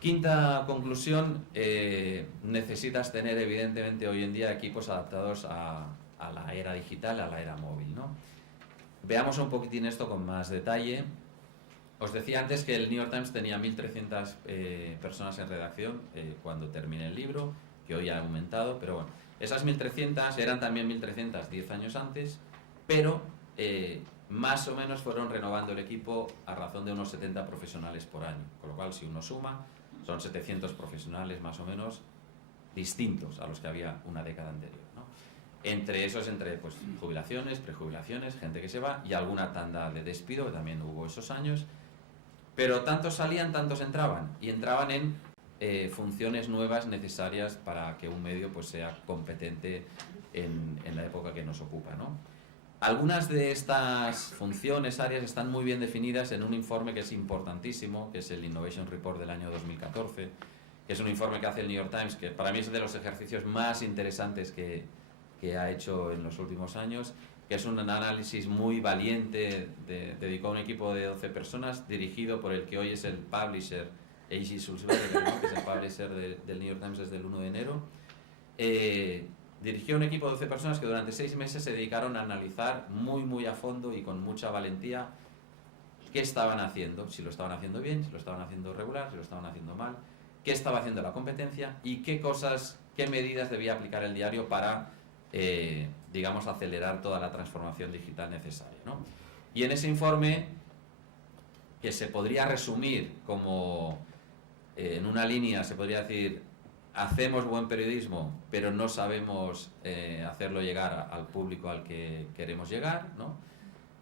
Quinta conclusión, necesitas tener evidentemente hoy en día equipos adaptados a la era digital, a la era móvil, ¿no? Veamos un poquitín esto con más detalle. Os decía antes que el New York Times tenía 1.300 personas en redacción cuando terminé el libro, que hoy ha aumentado, pero bueno, esas 1.300 eran también 1.300 10 años antes, pero más o menos fueron renovando el equipo a razón de unos 70 profesionales por año, con lo cual si uno suma, son 700 profesionales más o menos distintos a los que había una década anterior, ¿no? Entre esos, pues, jubilaciones, prejubilaciones, gente que se va y alguna tanda de despido, que también hubo esos años, pero tantos salían, tantos entraban, y entraban en funciones nuevas necesarias para que un medio pues, sea competente en la época que nos ocupa, ¿no? Algunas de estas funciones, áreas, están muy bien definidas en un informe que es importantísimo, que es el Innovation Report del año 2014, que es un informe que hace el New York Times, que para mí es de los ejercicios más interesantes que ha hecho en los últimos años, que es un análisis muy valiente, dedicado a un equipo de 12 personas, dirigido por el que hoy es el publisher, A.G. Sulzberger, ¿no? Que es el publisher del New York Times desde el 1 de enero. Dirigió un equipo de 12 personas que durante 6 meses se dedicaron a analizar muy a fondo y con mucha valentía qué estaban haciendo, si lo estaban haciendo bien, si lo estaban haciendo regular, si lo estaban haciendo mal, qué estaba haciendo la competencia y qué medidas debía aplicar el diario para, digamos, acelerar toda la transformación digital necesaria, ¿no? Y en ese informe, que se podría resumir como, en una línea, se podría decir: hacemos buen periodismo, pero no sabemos hacerlo llegar al público al que queremos llegar, ¿no?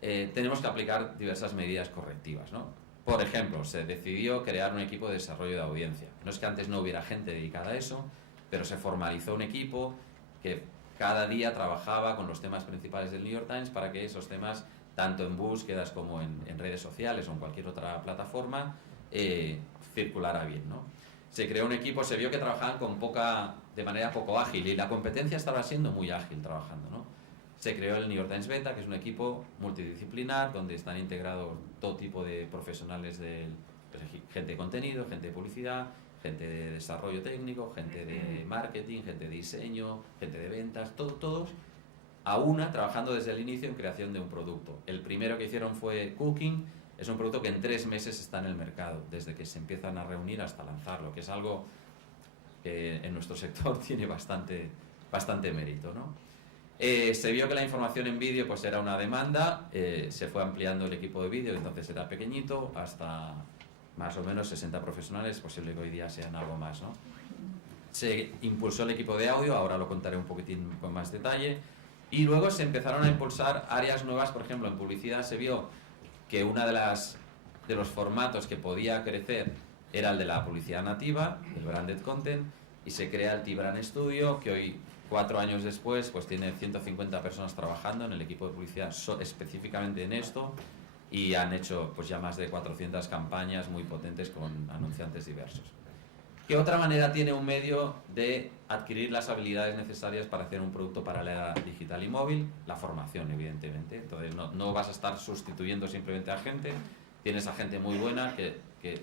Tenemos que aplicar diversas medidas correctivas, ¿no? Por ejemplo, se decidió crear un equipo de desarrollo de audiencia. No es que antes no hubiera gente dedicada a eso, pero se formalizó un equipo que cada día trabajaba con los temas principales del New York Times para que esos temas, tanto en búsquedas como en redes sociales o en cualquier otra plataforma, circulara bien, ¿no? Se creó un equipo, se vio que trabajaban de manera poco ágil y la competencia estaba siendo muy ágil trabajando, ¿no? Se creó el New York Times Beta, que es un equipo multidisciplinar donde están integrados todo tipo de profesionales, gente de contenido, gente de publicidad, gente de desarrollo técnico, gente de marketing, gente de diseño, gente de ventas, todos a una, trabajando desde el inicio en creación de un producto. El primero que hicieron fue Cooking. Es un producto que en 3 meses está en el mercado, desde que se empiezan a reunir hasta lanzarlo, que es algo que en nuestro sector tiene bastante mérito, ¿no? Se vio que la información en vídeo pues era una demanda, se fue ampliando el equipo de vídeo, entonces era pequeñito, hasta más o menos 60 profesionales, posible que hoy día sean algo más, ¿no? Se impulsó el equipo de audio, ahora lo contaré un poquitín con más detalle, y luego se empezaron a impulsar áreas nuevas. Por ejemplo, en publicidad se vio que una de los formatos que podía crecer era el de la publicidad nativa, el branded content, y se crea el T-Brand Studio, que hoy, 4 años después, pues tiene 150 personas trabajando en el equipo de publicidad específicamente en esto, y han hecho pues ya más de 400 campañas muy potentes con anunciantes diversos. ¿Qué otra manera tiene un medio de adquirir las habilidades necesarias para hacer un producto para la era digital y móvil? La formación, evidentemente. Entonces no vas a estar sustituyendo simplemente a gente, tienes a gente muy buena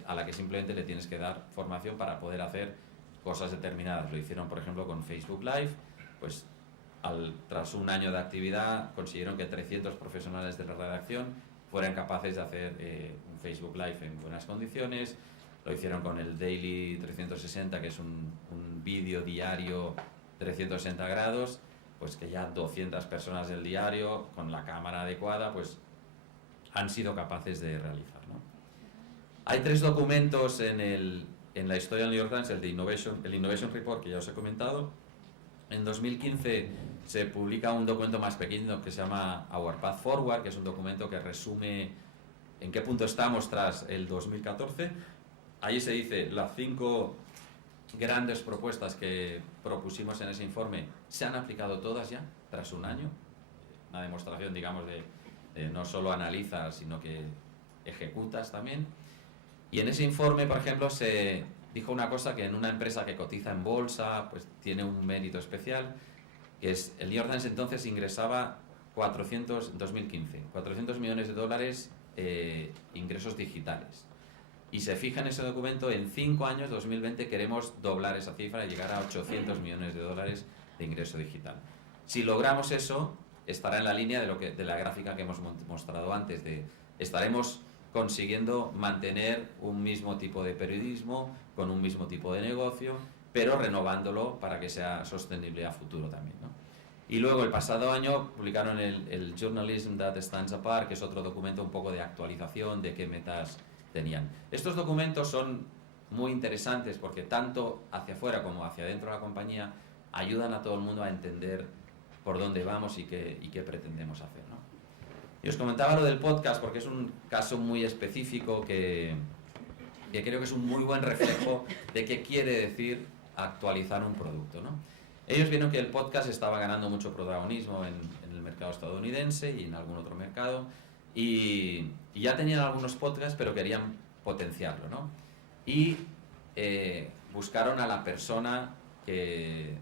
a la que simplemente le tienes que dar formación para poder hacer cosas determinadas. Lo hicieron, por ejemplo, con Facebook Live, pues tras un año de actividad consiguieron que 300 profesionales de la redacción fueran capaces de hacer un Facebook Live en buenas condiciones. Lo hicieron con el Daily 360, que es un vídeo diario 360 grados, pues que ya 200 personas del diario, con la cámara adecuada, pues han sido capaces de realizar, ¿no? Hay 3 documentos en la historia del New York Times, el Innovation Report, que ya os he comentado. En 2015 se publica un documento más pequeño que se llama Our Path Forward, que es un documento que resume en qué punto estamos tras el 2014. Ahí se dice las 5 grandes propuestas que propusimos en ese informe se han aplicado todas ya, tras un año. Una demostración, digamos, de no solo analizas, sino que ejecutas también. Y en ese informe, por ejemplo, se dijo una cosa que en una empresa que cotiza en bolsa, pues tiene un mérito especial, que es, el New York Times entonces ingresaba 2015, $400 millones ingresos digitales. y se fija en ese documento, en 5 años, 2020, queremos doblar esa cifra y llegar a 800 millones de dólares de ingreso digital. Si logramos eso, estará en la línea de la gráfica que hemos mostrado antes, estaremos consiguiendo mantener un mismo tipo de periodismo, con un mismo tipo de negocio, pero renovándolo para que sea sostenible a futuro también, ¿no? Y luego el pasado año publicaron el Journalism That Stands Apart, que es otro documento un poco de actualización de qué metas tenían. Estos documentos son muy interesantes porque tanto hacia afuera como hacia dentro de la compañía ayudan a todo el mundo a entender por dónde vamos y qué pretendemos hacer, ¿no? Y os comentaba lo del podcast porque es un caso muy específico que creo que es un muy buen reflejo de qué quiere decir actualizar un producto, ¿no? Ellos vieron que el podcast estaba ganando mucho protagonismo en el mercado estadounidense y en algún otro mercado, y ya tenían algunos podcasts, pero querían potenciarlo, ¿no? Y buscaron a la persona que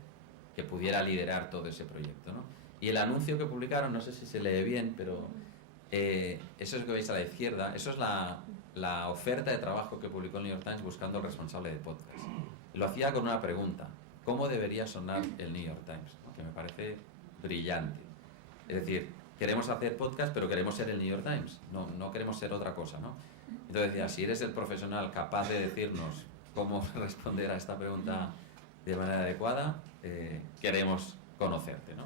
pudiera liderar todo ese proyecto, ¿no? Y el anuncio que publicaron, no sé si se lee bien, pero eso es lo que veis a la izquierda, eso es la oferta de trabajo que publicó el New York Times buscando al responsable de podcast. Lo hacía con una pregunta: ¿cómo debería sonar el New York Times? Que me parece brillante. Es decir, queremos hacer podcast, pero queremos ser el New York Times, no queremos ser otra cosa, ¿no? Entonces decía, si eres el profesional capaz de decirnos cómo responder a esta pregunta de manera adecuada, queremos conocerte, ¿no?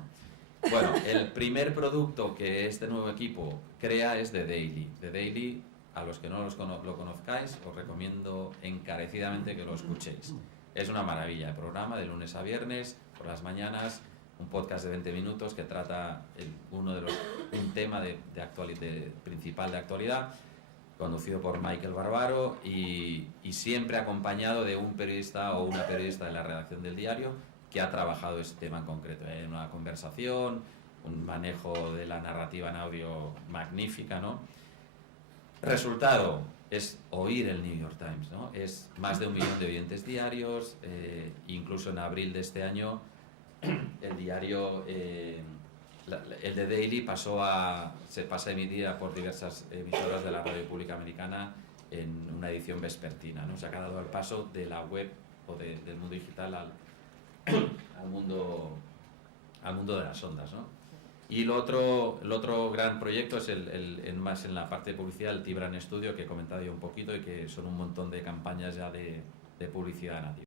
Bueno, el primer producto que este nuevo equipo crea es The Daily. The Daily, a los que no lo conozcáis, os recomiendo encarecidamente que lo escuchéis. Es una maravilla de programa, de lunes a viernes, por las mañanas, un podcast de 20 minutos que trata un tema principal de actualidad, conducido por Michael Barbaro y siempre acompañado de un periodista o una periodista de la redacción del diario que ha trabajado ese tema en concreto. Hay una conversación, un manejo de la narrativa en audio magnífica, ¿no? Resultado es oír el New York Times, ¿no? Es más de 1 millón de oyentes diarios, incluso en abril de este año el diario, el de Daily se pasa a emitir por diversas emisoras de la radio pública americana en una edición vespertina, ¿no? Se ha dado el paso de la web o del mundo digital al mundo de las ondas, ¿no? Y el otro gran proyecto es más en la parte de publicidad, el Tibran Studio, que he comentado yo un poquito, y que son un montón de campañas ya de publicidad nativa.